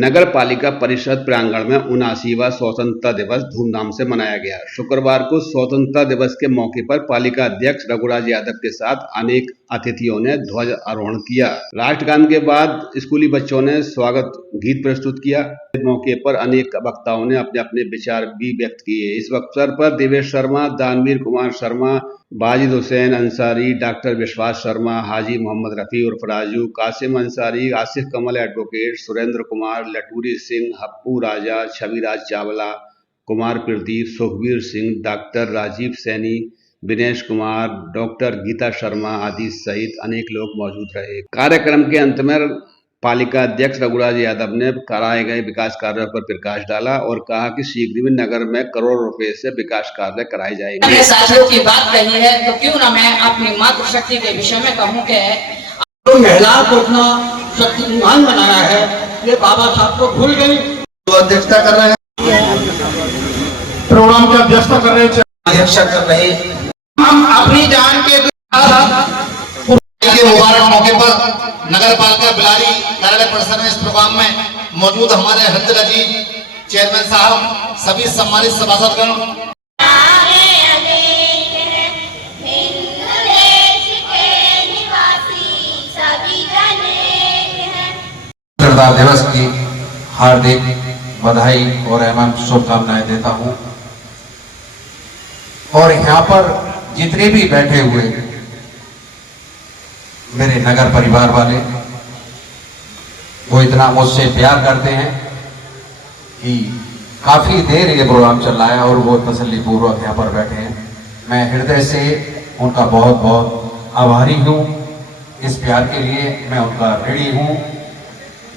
नगर पालिका परिषद प्रांगण में 79वां स्वतंत्रता दिवस धूमधाम से मनाया गया। शुक्रवार को स्वतंत्रता दिवस के मौके पर पालिका अध्यक्ष रघुराज यादव के साथ अनेक अतिथियों ने ध्वज आरोहण किया। राष्ट्रगान के बाद स्कूली बच्चों ने स्वागत गीत प्रस्तुत किया। इस मौके पर अनेक वक्ताओं ने अपने अपने विचार भी व्यक्त किए। इस अवसर पर देवेश शर्मा, दानवीर कुमार शर्मा, बाजिद हुसैन अंसारी, डॉक्टर विश्वास शर्मा, हाजी मोहम्मद रफी उर्फ राजू, कासिम अंसारी, आसिफ कमल एडवोकेट, सुरेंद्र कुमार, लटूरी सिंह, हप्पू राजा, छविराज चावला, कुमार प्रदीप, सुखबीर सिंह, डॉक्टर राजीव सैनी, विनेश कुमार, डॉक्टर गीता शर्मा आदि सहित अनेक लोग मौजूद रहे। कार्यक्रम के अंत में पालिका अध्यक्ष रघुराज यादव ने कराए गए विकास कार्यों पर प्रकाश डाला और कहा कि शीघ्र ही नगर में करोड़ों रुपए से विकास कार्य कराए जाएंगे। साथियों की बात कही है तो क्यों ना मैं अपनी मातृशक्ति के विषय में कहूं कि तो महिलाओं को इतना शक्तिमान बनाया है, ये बाबा साहब को भूल गई। तो अध्यक्षता कर रहे हैं, प्रोग्राम की अध्यक्षता कर रहे हैं, अध्यक्षता कर रहे। हम अपनी जान के मुबारक मौके पर नगर पालिका बिलारी कार्यालय परिसर में इस प्रोग्राम में मौजूद हमारे हृदय अजीज चेयरमैन साहब, सभी सम्मानित सभासदगण, स्वतंत्रता दिवस की हार्दिक बधाई और एवं शुभकामनाएं देता हूं। और यहाँ पर जितने भी बैठे हुए मेरे नगर परिवार वाले, वो इतना मुझसे प्यार करते हैं कि काफी देर ये प्रोग्राम चल रहा है और वो तसल्ली पूर्वक यहाँ पर बैठे हैं। मैं हृदय से उनका बहुत बहुत आभारी हूँ। इस प्यार के लिए मैं उनका ऋणी हूँ।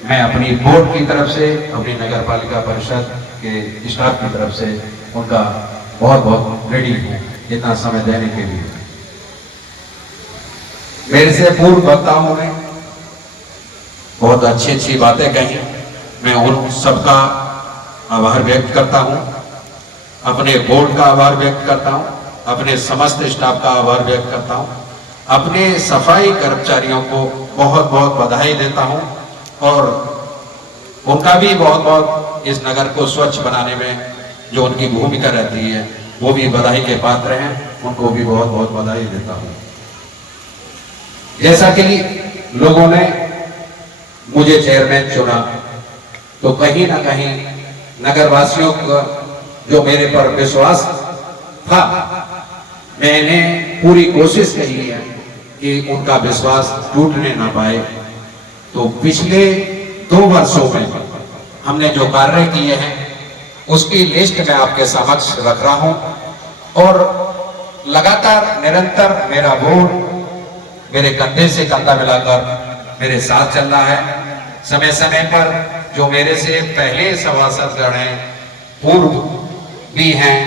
मैं अपनी बोर्ड की तरफ से, अपनी नगर पालिका परिषद के स्टाफ की तरफ से उनका बहुत बहुत ऋणी हूँ इतना समय देने के लिए। मेरे से पूर्व वक्ताओं ने बहुत अच्छी अच्छी बातें कही, मैं उन सबका आभार व्यक्त करता हूं। अपने बोर्ड का आभार व्यक्त करता हूं, अपने समस्त स्टाफ का आभार व्यक्त करता हूं, अपने सफाई कर्मचारियों को बहुत बहुत बधाई देता हूं और उनका भी बहुत बहुत इस नगर को स्वच्छ बनाने में जो उनकी भूमिका रहती है वो भी बधाई के पात्र हैं। उनको भी बहुत बहुत बधाई देता हूं। जैसा कि लोगों ने मुझे चेयरमैन चुना तो कहीं ना कहीं नगरवासियों का जो मेरे पर विश्वास था, मैंने पूरी कोशिश की है कि उनका विश्वास टूटने ना पाए। तो पिछले 2 वर्षों में हमने जो कार्य किए हैं उसकी लिस्ट मैं आपके समक्ष रख रहा हूं और लगातार निरंतर मेरा बोर्ड मेरे कंधे से कंधा मिलाकर मेरे साथ चल रहा है। समय समय पर जो मेरे से पहले सभासदगण हैं, पूर्व भी हैं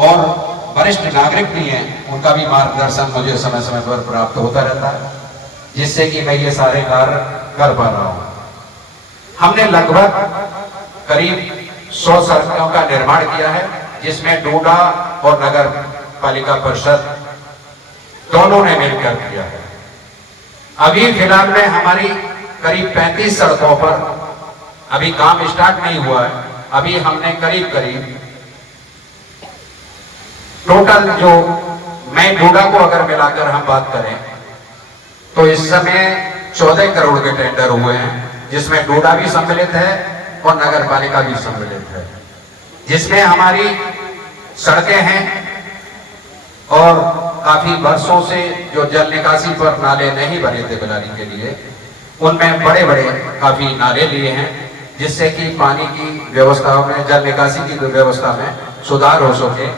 और वरिष्ठ नागरिक भी हैं, उनका भी मार्गदर्शन मुझे समय समय पर प्राप्त होता रहता है, जिससे कि मैं ये सारे कार्य कर पा रहा हूं। हमने लगभग करीब 100 सड़कों का निर्माण किया है, जिसमें डोडा और नगर पालिका परिषद दोनों ने मिलकर किया है। अभी फिलहाल में हमारी करीब 35 सड़कों पर अभी काम स्टार्ट नहीं हुआ है। अभी हमने करीब टोटल जो मैं डोडा को अगर मिलाकर हम बात करें तो इस समय 14 करोड़ के टेंडर हुए हैं, जिसमें डोडा भी सम्मिलित है और नगर पालिका भी सम्मिलित है, जिसमें हमारी सड़कें हैं और काफी वर्षों से जो जल निकासी पर नाले नहीं बने थे बिलारी के लिए, उनमें बड़े बड़े काफी नाले लिए हैं, जिससे कि पानी की व्यवस्था में, जल निकासी की व्यवस्था में सुधार हो सके।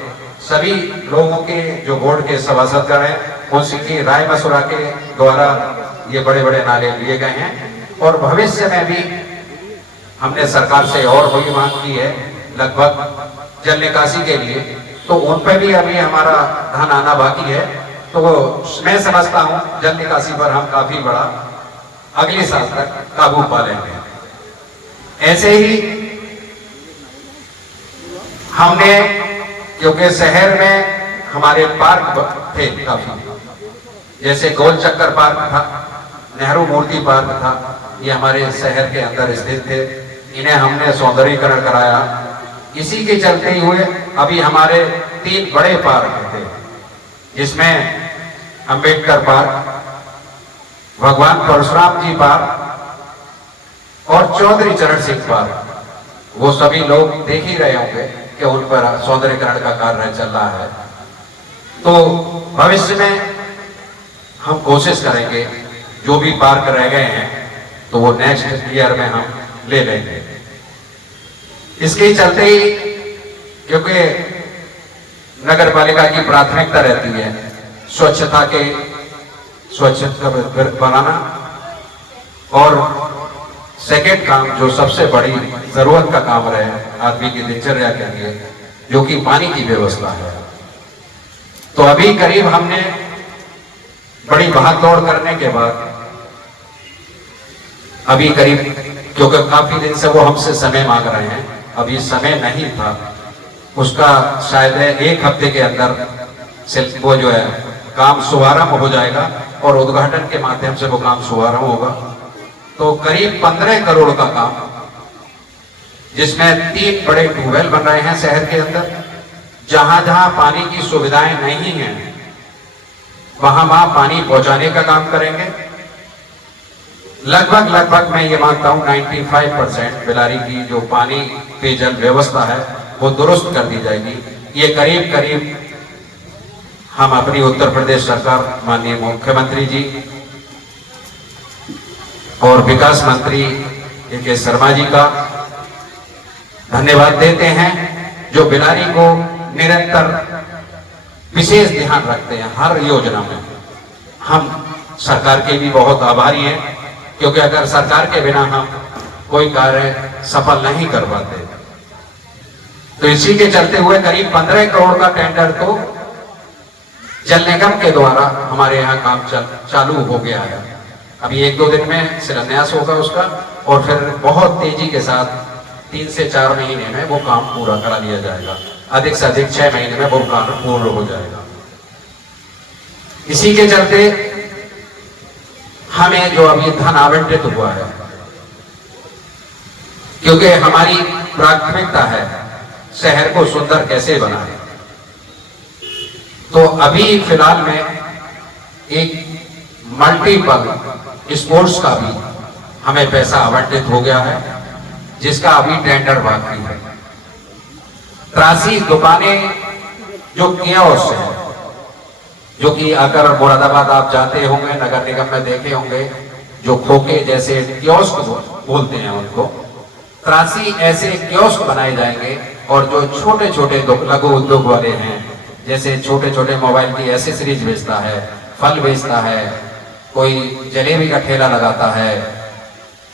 सभी लोगों के जो बोर्ड के सभासदगण हैं उनकी राय मशुरा के द्वारा ये बड़े बड़े नाले लिए गए हैं और भविष्य में भी हमने सरकार से और वही मांग की है लगभग जल निकासी के लिए, तो उन पर भी अभी हमारा धन आना बाकी है। तो मैं समझता हूं जल निकासी पर हम काफी बड़ा अगले साल तक काबू पा लेंगे। ऐसे ही हमने, क्योंकि शहर में हमारे पार्क थे काफी, जैसे गोल चक्कर पार्क था, नेहरू मूर्ति पार्क था, ये हमारे शहर के अंदर स्थित थे, इन्हें हमने सौंदर्यीकरण कराया। इसी के चलते हुए अभी हमारे 3 बड़े पार्क थे, जिसमें अंबेडकर पार्क, भगवान परशुराम जी पार्क और चौधरी चरण सिंह पार्क। वो सभी लोग देख ही रहे होंगे कि उन पर सौंदर्यीकरण का कार्य चल रहा है। तो भविष्य में हम कोशिश करेंगे, जो भी पार्क रह गए हैं तो वो नेक्स्ट ईयर में हम ले लेंगे। इसके चलते ही, क्योंकि नगर पालिका की प्राथमिकता रहती है स्वच्छता बनाना, और सेकेंड काम जो सबसे बड़ी जरूरत का काम रहे आदमी की दिनचर्या के लिए, जो कि पानी की व्यवस्था है। तो अभी करीब हमने बड़ी भागदौड़ करने के बाद अभी करीब, क्योंकि काफी दिन से वो हमसे समय मांग रहे हैं, अभी समय नहीं था, उसका शायद 1 हफ्ते के अंदर वो जो है काम शुभारंभ हो जाएगा और उद्घाटन के माध्यम से वो काम शुभारंभ होगा। तो करीब 15 करोड़ का काम, जिसमें 3 बड़े ट्यूबवेल बन रहे हैं शहर के अंदर। जहां जहां पानी की सुविधाएं नहीं हैं वहां पानी पहुंचाने का काम करेंगे। लगभग मैं ये मानता हूं 95% बिलारी की जो पानी पेयजल व्यवस्था है वो दुरुस्त कर दी जाएगी। ये करीब हम अपनी उत्तर प्रदेश सरकार, माननीय मुख्यमंत्री जी और विकास मंत्री A.K. शर्मा जी का धन्यवाद देते हैं, जो बिलारी को निरंतर विशेष ध्यान रखते हैं हर योजना में। हम सरकार के भी बहुत आभारी हैं, क्योंकि अगर सरकार के बिना हम कोई कार्य सफल नहीं कर पाते। तो इसी के चलते हुए करीब 15 करोड़ का टेंडर तो जल निगम के द्वारा हमारे यहाँ काम चालू हो गया है। अभी 1-2 दिन में शिलान्यास होगा उसका, और फिर बहुत तेजी के साथ 3 से 4 महीने में वो काम पूरा करा लिया जाएगा। अधिक से अधिक 6 महीने में वो काम पूर्ण हो जाएगा। इसी के चलते हमें जो अभी धन आवंटित हुआ है, क्योंकि हमारी प्राथमिकता है शहर को सुंदर कैसे बनाए, तो अभी फिलहाल में एक मल्टीपल स्पोर्ट्स का भी हमें पैसा आवंटित हो गया है, जिसका अभी टेंडर बाकी है। 83 दुकानें जो कियोस्क है, जो कि अगर मुरादाबाद आप जाते होंगे, नगर निगम में देखे होंगे, जो खोखे जैसे कियोस्क बोलते हैं उनको, 83 ऐसे कियोस्क बनाए जाएंगे। और जो छोटे छोटे लघु उद्योग वाले हैं, जैसे छोटे छोटे मोबाइल की एसेसरीज बेचता है, फल बेचता है, कोई जलेबी का ठेला लगाता है,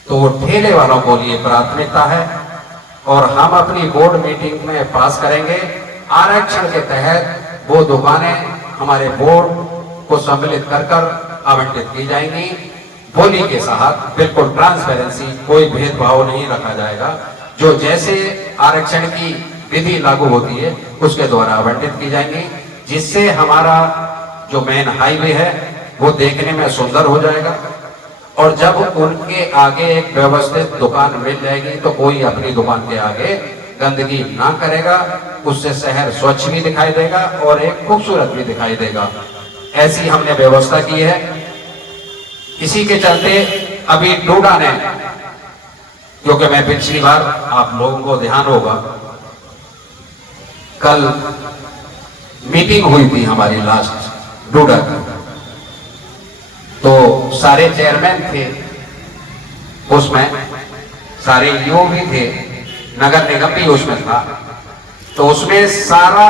तो वो ठेले वालों को लिए प्राथमिकता है। और हम अपनी बोर्ड मीटिंग में पास करेंगे, आरक्षण के तहत वो दुकानें हमारे बोर्ड को सम्मिलित कर आवंटित की जाएंगी। बोली के साथ बिल्कुल ट्रांसपेरेंसी, कोई भेदभाव नहीं रखा जाएगा। जो जैसे आरक्षण की विधि लागू होती है उसके द्वारा आवंटित की जाएंगी, जिससे हमारा जो मेन हाईवे है वो देखने में सुंदर हो जाएगा। और जब उनके आगे एक व्यवस्थित दुकान मिल जाएगी तो कोई अपनी दुकान के आगे गंदगी ना करेगा, उससे शहर स्वच्छ भी दिखाई देगा और एक खूबसूरत भी दिखाई देगा। ऐसी हमने व्यवस्था की है। इसी के चलते अभी डोडा ने, क्योंकि मैं पिछली बार, आप लोगों को ध्यान होगा, कल मीटिंग हुई थी हमारी लास्ट डोडा की, तो सारे चेयरमैन थे उसमें, सारे ईओ भी थे, नगर निगम भी उसमें था। तो उसमें सारा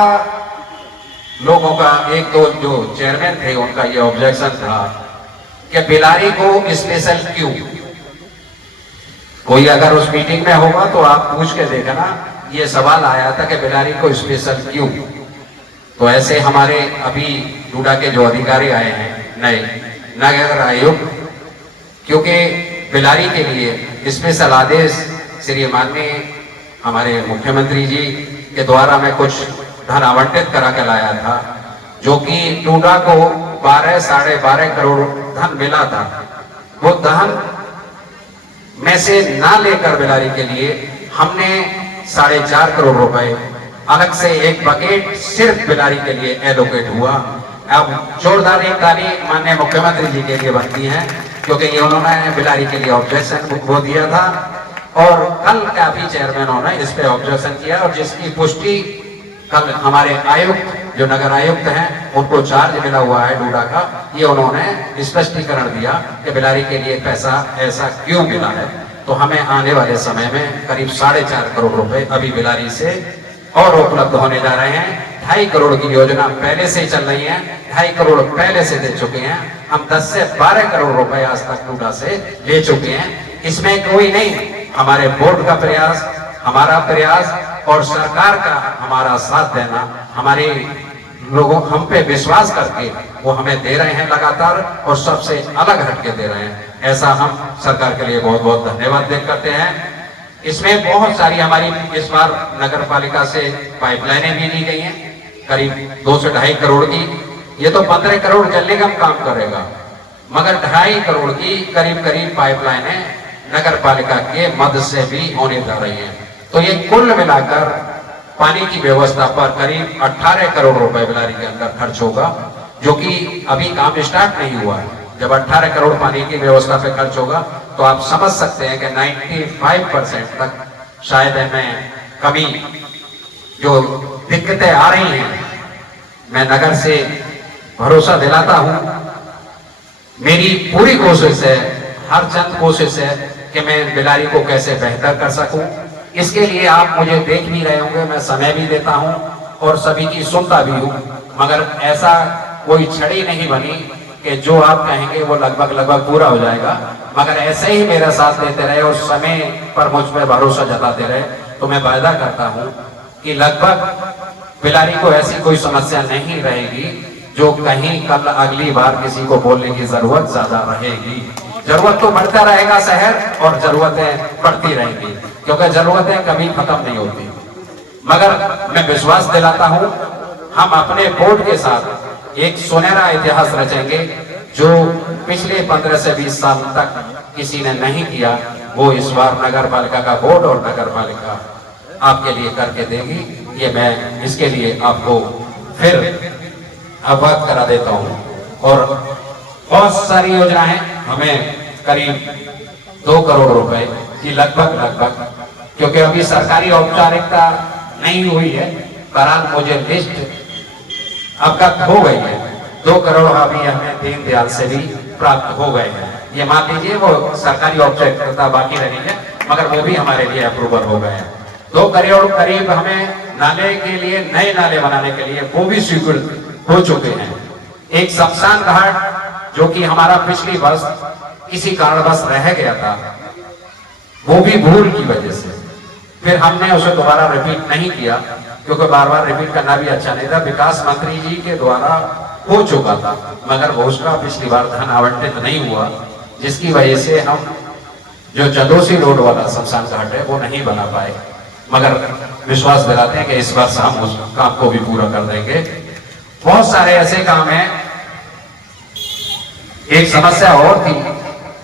लोगों का, 1-2 जो चेयरमैन थे उनका ये ऑब्जेक्शन था कि बिलारी को स्पेशल क्यों। कोई अगर उस मीटिंग में होगा तो आप पूछ के देखना, ये सवाल आया था कि बिलारी को स्पेशल क्यों। तो ऐसे हमारे अभी डोडा के जो अधिकारी आए हैं नए नगर आयुक्त, क्योंकि बिलारी के लिए स्पेशल आदेश श्री माननीय हमारे मुख्यमंत्री जी के द्वारा मैं कुछ धन आवंटित करा के लाया था, जो कि डोडा को 12 साढ़े 12 करोड़ धन मिला था। वो धन में से ना लेकर बिलारी के लिए हमने 4.5 करोड़ रुपए अलग से एक बकेट सिर्फ बिलारी के लिए एलोकेट हुआ। अब जोरदार एक ताली माननीय मुख्यमंत्री जी के लिए बनती है, क्योंकि ये उन्होंने बिलारी के लिए ऑब्जेक्शन वो दिया था और कल काफी चेयरमैनों ने इस पे ऑब्जेक्शन किया और जिसकी पुष्टि कल हमारे आयुक्त जो नगर आयुक्त हैं उनको चार्ज मिला हुआ है डूडा का, ये उन्होंने स्पष्टीकरण दिया कि बिलारी के लिए पैसा ऐसा क्यों मिला है। तो हमें आने वाले समय में करीब 4.5 करोड़ रुपए अभी बिलारी से और उपलब्ध होने जा रहे हैं। 2.5 करोड़ की योजना पहले से ही चल रही है, 2.5 करोड़ पहले से दे चुके हैं। हम 10 से 12 करोड़ रुपए आज तक डूडा से ले चुके हैं। इसमें कोई नहीं, हमारे बोर्ड का प्रयास, हमारा प्रयास और सरकार का हमारा साथ देना, हमारे लोगों हम पे विश्वास करके वो हमें दे रहे हैं लगातार और सबसे अलग हटके दे रहे हैं। ऐसा हम सरकार के लिए बहुत बहुत धन्यवाद करते हैं। इसमें बहुत सारी हमारी इस बार नगर पालिका से पाइपलाइनें भी दी गई हैं करीब 2 से 2.5 करोड़ की। ये तो 15 करोड़ जल्दी कम काम करेगा, मगर 2.5 करोड़ की करीब करीब पाइपलाइनें नगर पालिका के मद से भी होने जा रही हैं। तो ये कुल मिलाकर पानी की व्यवस्था पर करीब 18 करोड़ रुपए बिलारी के अंदर खर्च होगा, जो कि अभी काम स्टार्ट नहीं हुआ है। जब 18 करोड़ पानी की व्यवस्था पे खर्च होगा तो आप समझ सकते हैं कि 95% तक शायद हमें कमी जो दिक्कतें आ रही हैं, मैं नगर से भरोसा दिलाता हूं, मेरी पूरी कोशिश है, हर चंद कोशिश है कि मैं बिलारी को कैसे बेहतर कर सकूं। इसके लिए आप मुझे देख भी रहे होंगे, मैं समय भी देता हूं और सभी की सुनता भी हूं, मगर ऐसा कोई छड़ी नहीं बनी कि जो आप कहेंगे वो लगभग पूरा हो जाएगा। मगर ऐसे ही मेरा साथ देते रहे और समय पर मुझ पर भरोसा जताते रहे तो मैं वायदा करता हूं कि लगभग बिलारी को ऐसी कोई समस्या नहीं रहेगी जो कहीं कल अगली बार किसी को बोलने की जरूरत ज्यादा रहेगी। जरूरत तो बढ़ता रहेगा शहर और जरूरतें बढ़ती रहेंगी, क्योंकि जरूरतें कभी खत्म नहीं होती। मगर मैं विश्वास दिलाता हूं, हम अपने बोर्ड के साथ एक सुनहरा इतिहास रचेंगे जो पिछले 15 से 20 साल तक किसी ने नहीं किया। वो इस बार नगर पालिका का बोर्ड और नगर पालिका आपके लिए करके देगी। ये मैं इसके लिए आपको फिर अवगत करा देता हूं। और बहुत सारी योजनाएं हमें करीब 2 करोड़ रुपए की लगभग, क्योंकि अभी सरकारी औपचारिकता नहीं हुई है, बहरहाल मुझे लिस्ट अवगत हो गई है। 2 करोड़ अभी हमें दीनदयाल से भी प्राप्त हो गए हैं। ये मान लीजिए वो सरकारी औपचारिकता बाकी रही है, मगर वो भी हमारे लिए अप्रूवल हो गए हैं। 2 करोड़ करीब हमें नाले के लिए, नए नाले बनाने के लिए वो भी स्वीकृत हो चुके हैं। एक शमशान घाट जो कि हमारा पिछली वर्ष किसी कारणवश रह गया था, वो भी भूल की वजह से फिर हमने उसे दोबारा रिपीट नहीं किया, क्योंकि बार बार रिपीट करना भी अच्छा नहीं था। विकास मंत्री जी के द्वारा हो चुका था, मगर वो उसका पिछली बार धन आवंटित नहीं हुआ, जिसकी वजह से हम जो जदोसी रोड वाला शमशान घाट है वो नहीं बना पाए। मगर विश्वास दिलाते हैं कि इस वर्ष हम उस काम को भी पूरा कर देंगे। बहुत सारे ऐसे काम हैं। एक समस्या और थी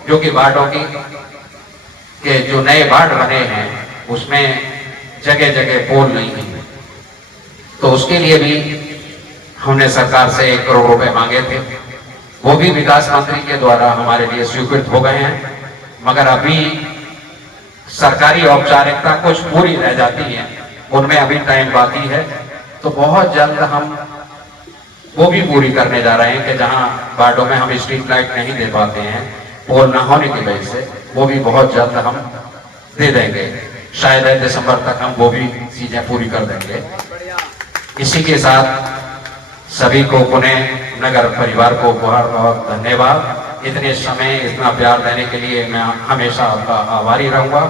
जो कि वार्डों की, कि जो नए वार्ड बने हैं उसमें जगह जगह पोल नहीं है, तो उसके लिए भी हमने सरकार से 1 करोड़ रुपए मांगे थे। वो भी विकास मंत्री के द्वारा हमारे लिए स्वीकृत हो गए हैं, मगर अभी सरकारी औपचारिकता कुछ पूरी रह जाती है, उनमें अभी टाइम बाकी है। तो बहुत जल्द हम वो भी पूरी करने जा रहे हैं कि जहां वार्डों में हम स्ट्रीट लाइट नहीं दे पाते हैं पोल न होने की वजह से, वो भी बहुत जल्द हम दे देंगे। शायद दिसंबर तक हम वो भी चीजें पूरी कर देंगे। इसी के साथ सभी को पुनः नगर परिवार को बहुत बहुत धन्यवाद। इतने समय इतना प्यार देने के लिए मैं हमेशा आपका आभारी रहूंगा,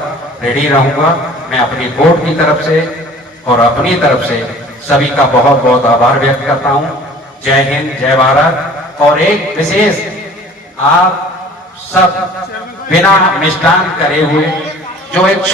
रेडी रहूंगा। मैं अपनी बोर्ड की तरफ से और अपनी तरफ से सभी का बहुत बहुत आभार व्यक्त करता हूं। जय हिंद, जय भारत। और एक विशेष, आप सब बिना मिष्टान करे हुए जो एक